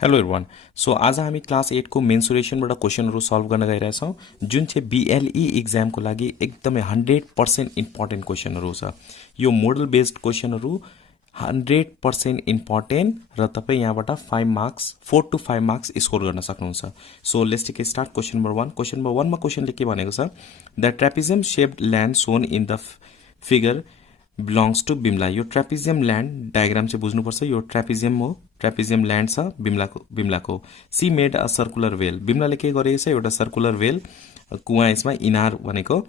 Hello everyone. So आज हामी class 8 को मेन्सुरेसनबाट क्वेसनहरू सल्भ गर्न गइरहेछौँ, जुन चाहिँ बीएलई इक्जामको लागि एकदमै 100% इम्पोर्टेन्ट क्वेसनहरू छ। यो मोडल बेस्ड क्वेसनहरू 100% इम्पोर्टेन्ट र तपाईँ यहाँबाट 4 to 5 मार्क्स स्कोर गर्न सक्नुहुन्छ। So let's take start question number 1। Question number 1 मा क्वेसनले के भनेको छ, the trapezium shaped land shown in the figure belongs to Bimala. यो ट्रेपिजियम ल्यान्ड डायग्राम चाहिँ बुझ्नुपर्छ। यो ट्रेपिजियम हो, ट्रेपिजियम ल्यान्ड छ बिमलाको। She made a circular well. बिमलाले के गरेको छ, एउटा सर्कुलर वेल कुवा, यसमा इनार भनेको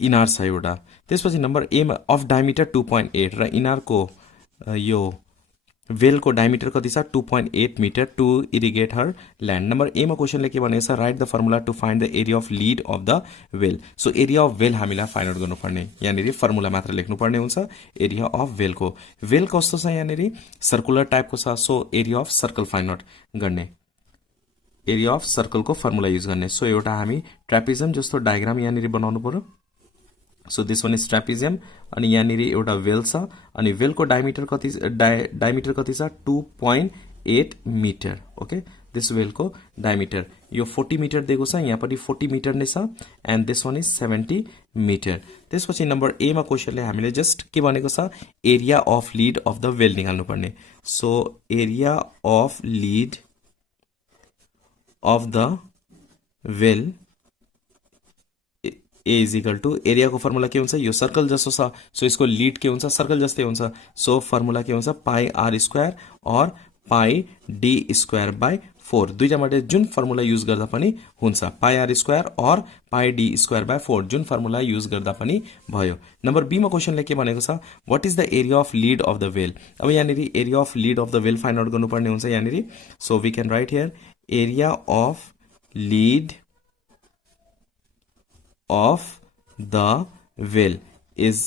इनार छ एउटा। त्यसपछि नम्बर एमा अफ डायमिटर 2.8 र इनारको यो वेलको डायमिटर कति छ 2.8 metre to irrigate her land. Number एमा क्वेसनले के भनेको छ, write the formula to find the area of lid of the well. So area of well हामीलाई फाइन्ड आउट गर्नुपर्ने, यहाँनिर फर्मुला मात्र लेख्नुपर्ने हुन्छ। एरिया अफ वेलको, वेल कस्तो छ यहाँनिर सर्कुलर टाइपको छ। So area of circle find out गर्ने, एरिया अफ सर्कलको फर्मुला युज गर्ने। सो एउटा हामी ट्रेपिजम जस्तो डायग्राम यहाँनिर बनाउनु पर्यो। So this one is trapezium अनि यहाँनिर एउटा वेल छ अनि वेलको डायमिटर कति छ 2.8 मिटर। ओके, दिस वेलको डायमिटर यो 40 मिटर दिएको छ, यहाँ पनि 40 मिटर नै छ and this one is 70 metre. त्यसपछि नम्बर एमा क्वेसनले हामीले जस्ट के भनेको छ, area of lid of the well निकाल्नु पर्ने। So area of lid of the well A is equal to एरियाको फर्मुला के हुन्छ, यो सर्कल जस्तो छ। सो यसको लिड के हुन्छ, सर्कल जस्तै हुन्छ। सो फर्मुला के हुन्छ, पाई आर स्क्वायर और पाई डी स्क्वायर बाई 4। दुईटाबाट जुन फर्मुला युज गर्दा पनि हुन्छ, पाई आर स्क्वायर और पाई डी स्क्वायर बाई 4 जुन फर्मुला युज गर्दा पनि भयो। नम्बर बीमा क्वेसनले के भनेको छ, what is the area of lid of the well. अब यहाँनिर area of lid of the well find out गर्नुपर्ने हुन्छ यहाँनिर। So we can write here area of lid of the well is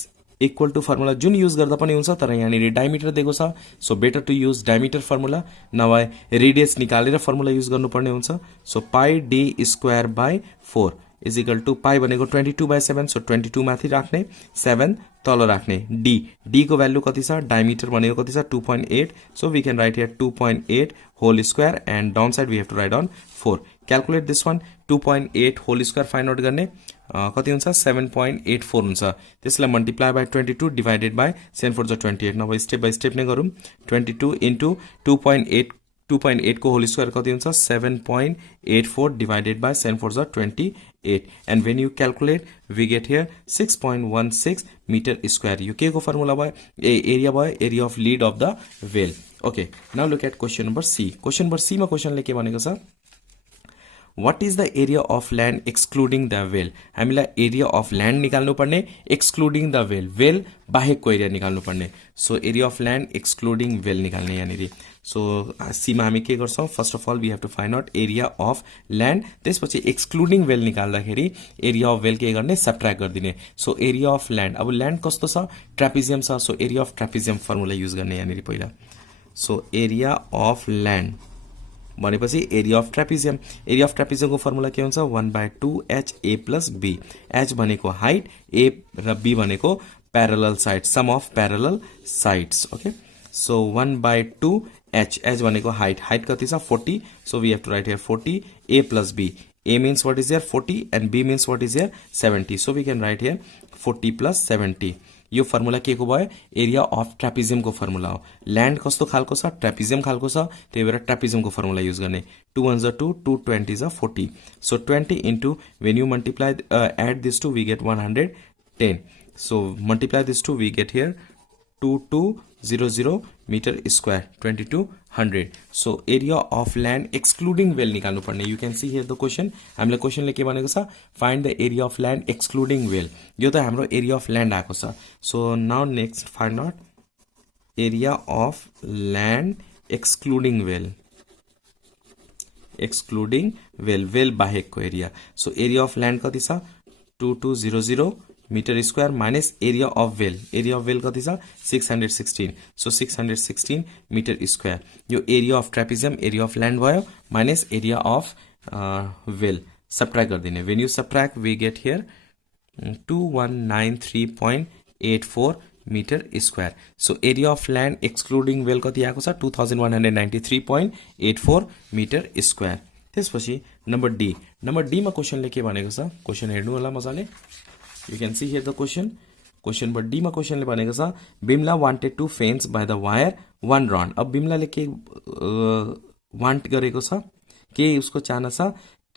equal to formula जुन use गर्दा पनि हुन्छ, तर यहाँनिर डायमिटर दिएको छ। So better to use diameter formula, नभए रेडियस निकालेर फर्मुला युज गर्नुपर्ने हुन्छ। So pi D square by 4 is equal two पाई भनेको 22/7। सो 22 माथि राख्ने, 7 तल राख्ने। डी को भ्यालु कति छ, डायमिटर भनेको कति छ 2.8। So we can write here 2.8 whole square and down side we have to write on 4। Calculate this one, 2.8 whole square find out गर्ने कति हुन्छ 7.84 हुन्छ। त्यसलाई मल्टिप्लाई बाई 22 डिभाइडेड बाई 7 4 28। नभए स्टेप बाई स्टेप नै गरौँ। 22 इन्टु 2.8 को होल स्क्वायर कति हुन्छ 7.84 divided by 7 4 28 and when you calculate we get here 6.16 metre square. यो के को फर्मुला भयो, एरिया भयो, area of lid of the well. Okay, now look at question number C. Question number सीमा क्वेसनले के भनेको छ, what is the area of land excluding the well. हामीलाई एरिया अफ ल्यान्ड निकाल्नु पर्ने एक्सक्लुडिङ द वेल, वेल बाहेकको area निकाल्नु पर्ने। So area of land excluding well निकाल्ने यहाँनिर। सो सीमा हामी के गर्छौँ, first of all we have to find out area of land, त्यसपछि एक्सक्लुडिङ वेल निकाल्दाखेरि एरिया अफ वेल के गर्ने, सब्ट्र्याक्ट गरिदिने। सो एरिया अफ ल्यान्ड, अब ल्यान्ड कस्तो छ, ट्रेपिजियम छ। So area of trapezium formula use गर्ने यहाँनिर पहिला। सो एरिया अफ ल्यान्ड भनेपछि area of trapezium, area of ट्रेपिजियमको फर्मुला के हुन्छ 1/2 एच ए प्लस बी। एच भनेको हाइट, ए र बी भनेको parallel side, sum of parallel sides. Okay, so 1/2 H, H भनेको हाइट, हाइट कति छ 40। So we have to write here 40 A plus B. A means what is here 40 and B means what is here 70। So we can write here 40 plus 70। यो formula के को भयो, area of ट्रेपिजियमको formula हो। Land कस्तो खालको छ, trapezium खालको छ, त्यही भएर ट्रेपिजियमको फर्मुला युज गर्ने। 2 1 2, 2 20 40। So 20 into when you multiply add this two we get 110। So multiply this two we get here 2200 metre square 2200। So area of land excluding well निकाल्नु पर्ने। You can see here the question, हामीलाई क्वेसनले के भनेको छ, find the area of land excluding well. यो त हाम्रो एरिया अफ ल्यान्ड आएको छ। So now next find out area of land excluding well, excluding well, well बाहेकको area. So area of land कति छ 2200 metre square minus area of well, area of well कति छ 616। So 616 metre square. यो area of trapezium, area of land भयो, minus area of well, subtract गरिदिने। When you subtract we get here 2193.84 metre square. So area of land excluding well कति आएको छ 2193.84 metre square. त्यसपछि number D, number डीमा क्वेसनले के भनेको छ, क्वेसन हेर्नु होला मजाले, you can see here the question. Question number डीमा क्वेसनले भनेको छ Bimala wanted to fence by the wire one round. अब बिमलाले के वान्ट गरेको छ, के उसको चाहना छ,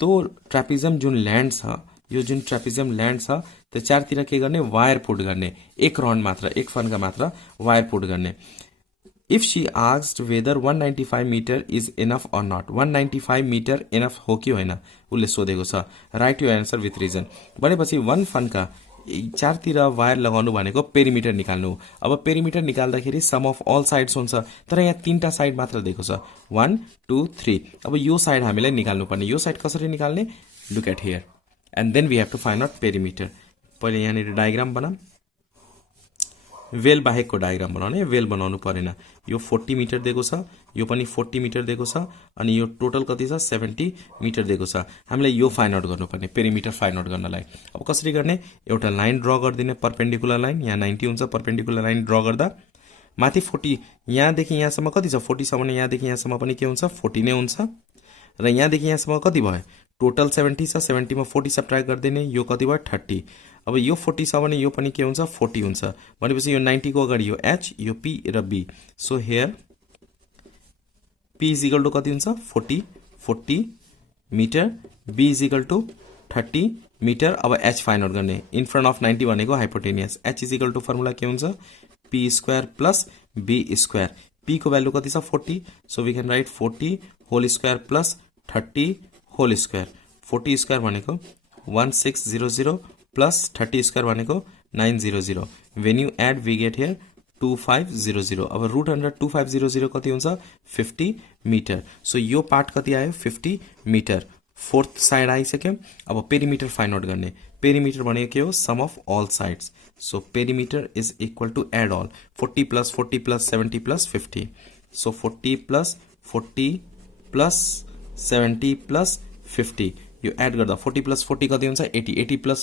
त्यो ट्रापिजम जुन ल्यान्ड छ, यो जुन ट्रापिजम ल्यान्ड छ त्यो चारतिर के गर्ने, वायर पुट गर्ने, एक रन मात्र, एक फन्का मात्र वायर पुट गर्ने। If she asked whether 195 metre is enough or not, 195 metre enough हो कि होइन उसले सोधेको छ। Write you answer with reason भनेपछि वन फन्का चारतिर वायर लगाउनु भनेको पेरिमिटर निकाल्नु। अब पेरिमिटर निकाल्दाखेरि सम अफ अल साइड्स हुन्छ, तर यहाँ तीनटा साइड मात्र दिएको छ 1 2 3। अब यो साइड हामीलाई निकाल्नु पर्ने, यो साइड कसरी निकाल्ने, look at here and then we have to find out perimeter. पहिले यहाँनिर डायग्राम बनाऊँ, वेल बाहेकको डायग्राम बनाउने, वेल बनाउनु परेन। यो 40 मिटर दिएको छ, यो पनि 40 मिटर दिएको छ, अनि यो टोटल कति छ 70 मिटर दिएको छ। हामीलाई यो फाइन्ड आउट गर्नुपर्ने, पेरिमिटर फाइन्ड आउट गर्नलाई। अब कसरी गर्ने, एउटा लाइन ड्र गरिदिने, पर्पेन्डिकुलर लाइन, यहाँ 90 हुन्छ, पर्पेन्डिकुलर लाइन ड्र गर्दा माथि 40, यहाँदेखि यहाँसम्म कति छ 40 छ भने यहाँदेखि यहाँसम्म पनि के हुन्छ 40 नै हुन्छ, र यहाँदेखि यहाँसम्म कति भयो टोटल 70 छ, 70 मा 40 सब्ट्र्याक्ट गरिदिने, यो कति भयो 30। अब यो 40 छ भने यो पनि के हुन्छ 40 हुन्छ, भनेपछि यो 90 को अगाडि यो h, यो p र b। So here p is equal to कति हुन्छ 40 metre, b is equal to 30 metre. अब h फाइन्ड आउट गर्ने, इन फ्रन्ट अफ 90 भनेको hypotenuse, h is equal to formula के हुन्छ p square plus b square. p को value कति छ 40, so we can write 40 whole square plus 30 whole square. 40 square भनेको 1600 plus 30 square भनेको 900। When you add we get here 2500। अब root under 2500 कति हुन्छ 50 मिटर। सो यो पार्ट कति आयो 50 मिटर। फोर्थ साइड आइसक्यो। अब पेरिमिटर फाइन्ड आउट गर्ने। पेरिमिटर भनेको के हो sum of all sides. So perimeter is equal to add all 40 plus 40 plus 70 plus 50। So 40 plus 40 plus 70 plus 50 यो एड गर्दा 40 प्लस 40 कति हुन्छ 80, 80 प्लस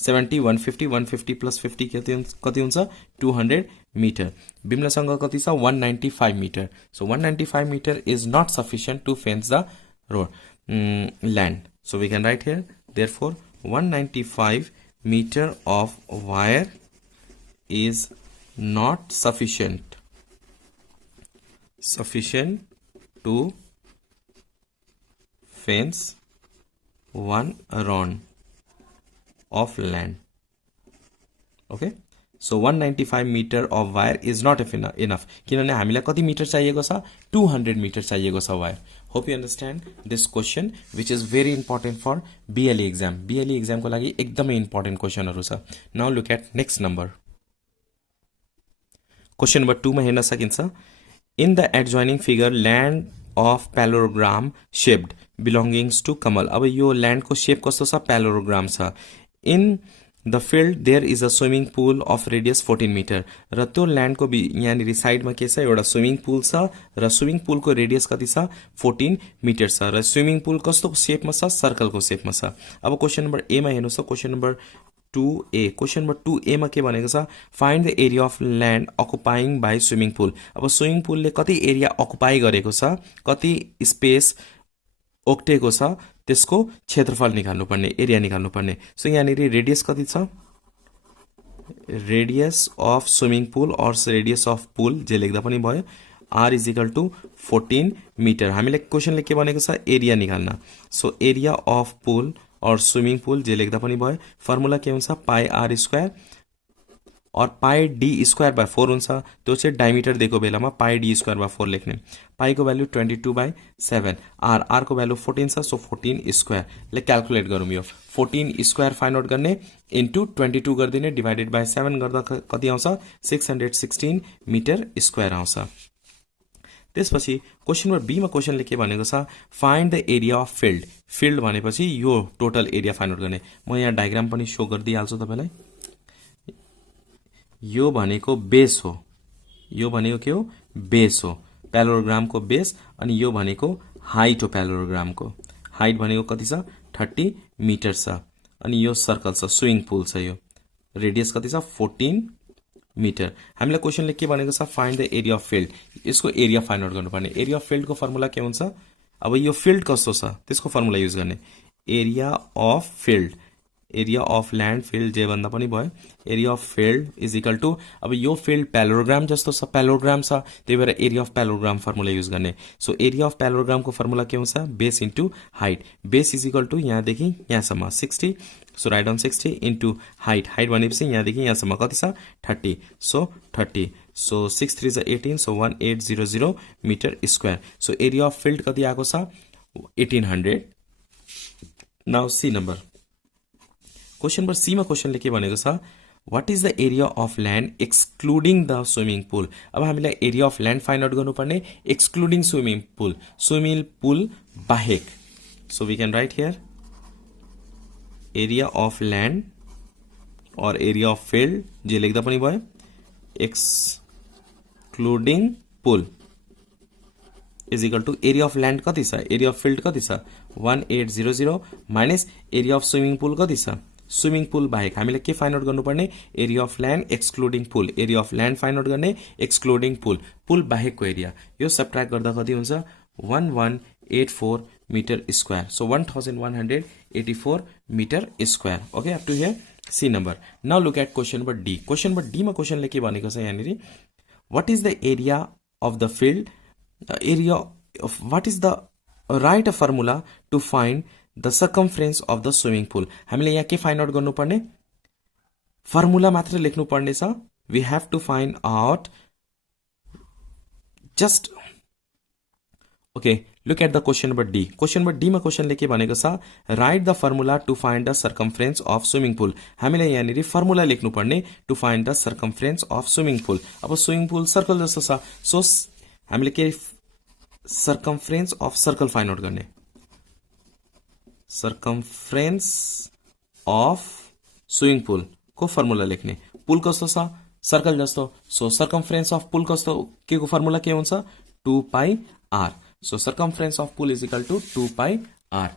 70 150, 150 प्लस 50 कति हुन्छ 200 मिटर। बिमलासँग कति छ 195 मिटर। So 195 metre is not sufficient to fence the road land. So we can write here therefore 195 meter of wire is not sufficient to fence one run of land. Okay, so 195 meter of wire is not enough किनभने हामीलाई कति metre चाहिएको छ 200 metre चाहिएको छ wire. Hope you understand this question which is very important for BLE exam. BLE exam को लागि एकदमै important question हरु छ। Now look at next number. Question number 2 मा हेर्न सकिन्छ। In the adjoining figure land of parallelogram shaped belongings to Kamal. अब यो land को shape कस्तो छ parallelogram छ। In the field there is a swimming pool of radius 14 meter. र त्यो ल्यान्ड को यहाँनिर साइडमा के छ एउटा स्विमिङ पुल छ र स्विमिङ पुल को रेडियस कति छ 14 मिटर छ र स्विमिङ पुल कस्तो शेपमा छ सर्कलको शेपमा छ। अब क्वेशन नम्बर ए मा हेर्नुस् question number 2A। Question number 2A मा के भनेको छ find the area of land occupying by swimming pool. अब स्विमिङ पुलले कति एरिया अकुपाई गरेको छ कति स्पेस ओक्टेको छ त्यसको क्षेत्रफल निकाल्नु पर्ने एरिया निकाल्नु पर्ने। सो यहाँनिर रेडियस कति छ रेडियस अफ स्विमिङ पुल और रेडियस अफ पुल जे लेख्दा पनि भयो r is equal to 14 metre. हामीले क्वेशनले के भनेको छ एरिया निकाल्न। सो एरिया अफ पुल और स्विमिङ पुल जे लेख्दा पनि भयो फर्मुला के हुन्छ पाई r स्क्वायर और पाई d स्क्वायर बाई 4 हुन्छ। त्यो चाहिँ डायमिटर दिएको बेलामा पाई d स्क्वायर बाई 4 लेख्ने। पाई को भ्यालु 22/7 r को भ्यालु 14 छ। सो 14 स्क्वायर ले क्याल्कुलेट गरौँ। यो 14 स्क्वायर फाइन्ड आउट गर्ने इन्टु 22 गरिदिने डिभाइडेड बाई 7 गर्दा कति आउँछ 616 मिटर स्क्वायर आउँछ। त्यसपछि क्वेशन नम्बर बी मा क्वेशनले के भनेको छ find the area of field. Field भनेपछि यो टोटल एरिया फाइन्ड आउट गर्ने। म यहाँ डायग्राम पनि शो गरिदिइहाल्छु तपाईलाई। यो भनेको बेस हो, यो भनेको के हो बेस हो प्यालोग्राम को बेस, अनि यो भनेको हाइट हो प्यालोग्राम को। हाइट भनेको कति छ 30 मिटर छ। अनि यो सर्कल छ स्विमिङ पुल छ। यो रेडियस कति छ 14 मिटर। हामीलाई क्वेशनले के भनेको छ, find the area of field, यसको एरिया फाइन्ड आउट गर्नुपर्ने। एरिया अफ फिल्डको फर्मुला के हुन्छ, अब यो फिल्ड कस्तो छ त्यसको फर्मुला युज गर्ने। Area of field, area of land field जे भन्दा पनि भयो, area of field is equal to, अब यो फिल्ड प्यालोग्राम जस्तो छ, प्यालोग्राम छ, त्यही भएर area of parallelogram formula use गर्ने। सो एरिया अफ प्यालोग्रामको फर्मुला के हुन्छ, base into height. Base is equal to यहाँदेखि यहाँसम्म 60, so write on 60 into height. Height भनेपछि यहाँदेखि यहाँसम्म कति छ, 30, so 30, so 6 3 18, so 1800 metre square. So area of field कति आएको छ, 1800। Now C number, question number C मा क्वेशनले के भनेको छ, what is the area of land excluding the swimming pool. अब हामीलाई area of land find out गर्नुपर्ने excluding swimming pool, swimming pool बाहेक। So we can write here area of land or area of field जे लेख्दा पनि भयो, excluding pool is equal to area of land कति छ, एरिया अफ फिल्ड कति छ, 1800 minus area of swimming pool कति छ, स्विमिङ पुल बाहेक। हामीले के फाइन्ड आउट गर्नुपर्ने, area of land excluding pool, area of land find out गर्ने, एक्सक्लुडिङ पुल, पुल बाहेकको एरिया। यो सबट्र्याक्ट गर्दा कति हुन्छ, 1184 metre square, so 1184 metre square. Okay, up to here C number. Now look at question number D. Question number D मा क्वेशनले के भनेको छ यहाँनिर, what is the area of the field, area of what is the write a formula to find the circumference of the swimming pool. हामीले यहाँ के find out गर्नुपर्ने, फर्मुला मात्र लेख्नु पर्ने छ। We have to find out just, okay, look at the question number D. Question number D मा क्वेशनले के भनेको छ, write the formula to find the circumference of swimming pool. हामीले यहाँनिर फर्मुला लेख्नु पर्ने to find the circumference of swimming pool. अब स्विमिङ पुल सर्कल जस्तो छ, सो हामीले के circumference of circle find out गर्ने, सर्कमफ्रेन्स अफ स्विमिङ पुल को फर्मुला लेख्ने। पुल कस्तो छ, सर्कल जस्तो, सो सर्कमफ्रेन्स अफ पुल कस्तो, के को फर्मुला के हुन्छ, 2 पाई r। So circumference of pool is equal to 2 pi r.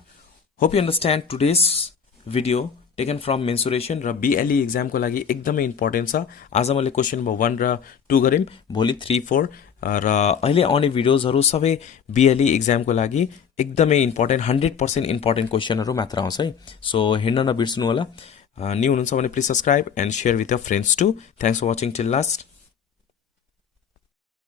Hope you understand today's video taken from mensuration र BLE exam को लागि एकदमै इम्पोर्टेन्ट छ। आज मैले क्वेशन नम्बर 1 र 2 गरिम, भोलि 3 4 र अहिले आउने भिडियोजहरु सबै BLE exam को लागि एकदमै इम्पोर्टेन्ट 100% इम्पोर्टेन्ट क्वेशनहरु मात्र आउँछ है। सो हेर्न नबिर्सनु होला। न्यू हुनुहुन्छ भने please subscribe and share with your friends too. Thanks for watching till last.